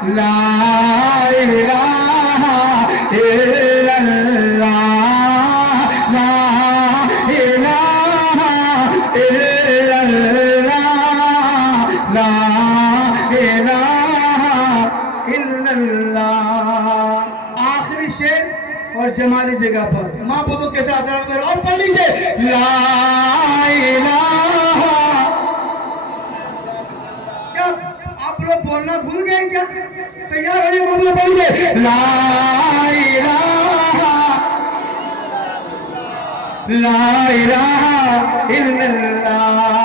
লা ইলাহা ইল্লাল্লাহ, লা ইলাহা ইল্লাল্লাহ, লা ইলাহা इल्लल्लाह। आखिरी शेर और जमाली जगह पर माँ बोलो कैसे आता है और पढ़ लीजिए ला इलाहा। क्या आप लोग बोलना भूल गए क्या? तैयार हो जाइए, बोलो बोलिए ला इलाहा, ला इलाहा इल्लल्लाह,